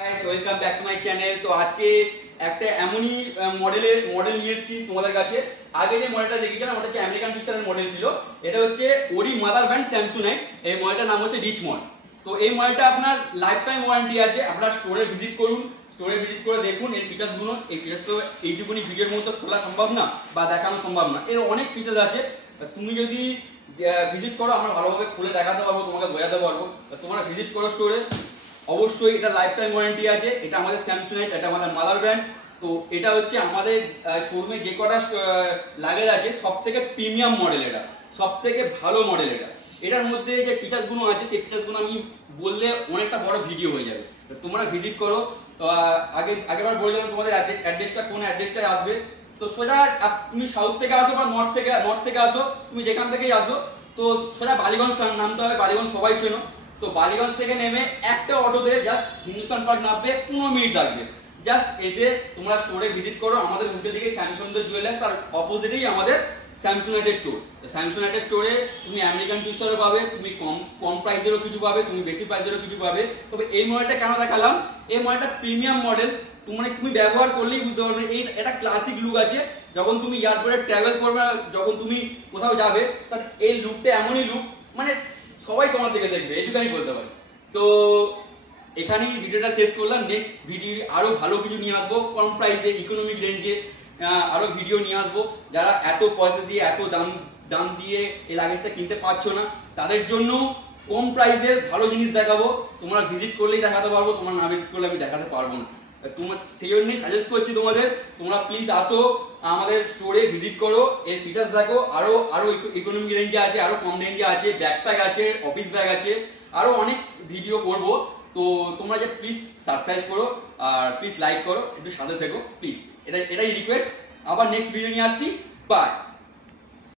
Guys welcome back to my channel. तो आज के একটা এমনই মডেল নিয়ে এসেছি তোমাদের কাছে। আগে যে মডেলটা দেখিয়েছিলাম ওটা হচ্ছে আমেরিকান টুইস্টারের মডেল ছিল। এটা হচ্ছে ওরি মাদার ব্র্যান্ড স্যামসুনাইট। এই মডেলটার নাম হচ্ছে রিচমন্ড। তো এই মডেলটা আপনার লাইফ টাইম ওয়ারেন্টি আছে। আপনার স্টোরে ভিজিট করুন, স্টোরে ভিজিট করে দেখুন এর ফিচার্স গুলো। এই ফিচার্স তো এইটুকুনি ভিডিওর মধ্যে খোলা সম্ভব না বা দেখানো সম্ভব না। এর অনেক ফিচার্স আছে। তুমি যদি ভিজিট করো আমরা ভালোভাবে খুলে দেখাতে পারবো, তোমাকে বোঝাতে পারবো। তোমরা ভিজিট করো স্টোরে, অবশ্যই এটা লাইফ টাইম ওয়ারেন্টি আছে। এটা আমাদের স্যামসুনাইট, এটা আমাদের মাদার ব্র্যান্ড। তো এটা হচ্ছে আমাদের শোরুমে যে কটা লাগেজ আছে সব থেকে প্রিমিয়াম মডেল, এটা সব থেকে ভালো মডেল। এটার মধ্যে যে ফিচার্স গুলো আছে সেই ফিচার্স গুলো আমি বললে অনেকটা বড় ভিডিও হয়ে যাবে। তোমরা ভিজিট করো। আগেবার বললাম তোমাদের অ্যাড্রেসটা কোন অ্যাড্রেসটায় আসবে। তো সোজা তুমি সাউথ থেকে আসো বা নর্থ থেকে আসো, তুমি যেখান থেকেই আসো, তো সোজা বালিগঞ্জ নামতে হবে। বালিগঞ্জ সবাই চেনো। তো বালিগঞ্জ থেকে নেমে একটা অটোতে জাস্ট হিন্দুস্তান পার্ক নামবে, 15 মিনিট লাগবে। জাস্ট এসে তোমরা স্টোরে ভিজিট করো। আমাদের উল্টো দিকে স্যামসুন্দর জুয়েলার্স, তার অপোজিটেই আমাদের স্যামসুনাইটের স্টোর। স্যামসুনাইটের স্টোরে তুমি আমেরিকান টুইস্টারও পাবে, তুমি কম প্রাইসেরও কিছু পাবে, তুমি বেশি প্রাইসেরও কিছু পাবে। তবে এই মডেলটা কেন দেখালাম, এই মডেলটা প্রিমিয়াম মডেল। তুমি ব্যবহার করলেই বুঝতে পারবে এটা ক্লাসিক লুক আছে। যখন তুমি এয়ারপোর্টে ট্রাভেল করবে, যখন তুমি কোথাও যাবে, তার এই লুকটা এমনই লুক, মানে সবাই তোমার দিকে দেখবে, এটুকু আমি বলতে পারি। তো এখানেই ভিডিওটা শেষ করলাম। নেক্সট ভিডিও আরো ভালো কিছু নিয়ে আসবো, কম প্রাইসে ইকোনমিক রেঞ্জে আরো ভিডিও নিয়ে আসবো। যারা এত পয়সা দিয়ে এত দাম দিয়ে এই লাগেজটা কিনতে পারছো না, তাদের জন্য কম প্রাইসের ভালো জিনিস দেখাবো। তোমরা ভিজিট করলেই দেখাতে পারবো, তোমরা না ভিজিট করলে আমি দেখাতে পারবো না। তোমার সেই জন্যই সাজেস্ট করছি তোমাদের, তোমরা প্লিজ আসো আমাদের স্টোরে, ভিজিট করো, এর ফিচার্স দেখো। আরো ইকোনমিক রেঞ্জে আছে, আরো কম রেঞ্জে আছে, ব্যাকপ্যাক আছে, অফিস ব্যাগ আছে, আরো অনেক ভিডিও করবো। তো তোমরা যে প্লিজ সাবস্ক্রাইব করো আর প্লিজ লাইক করো, একটু সাথে থেকো প্লিজ, এটাই রিকোয়েস্ট। আবার নেক্সট ভিডিও নিয়ে আসছি। বাই।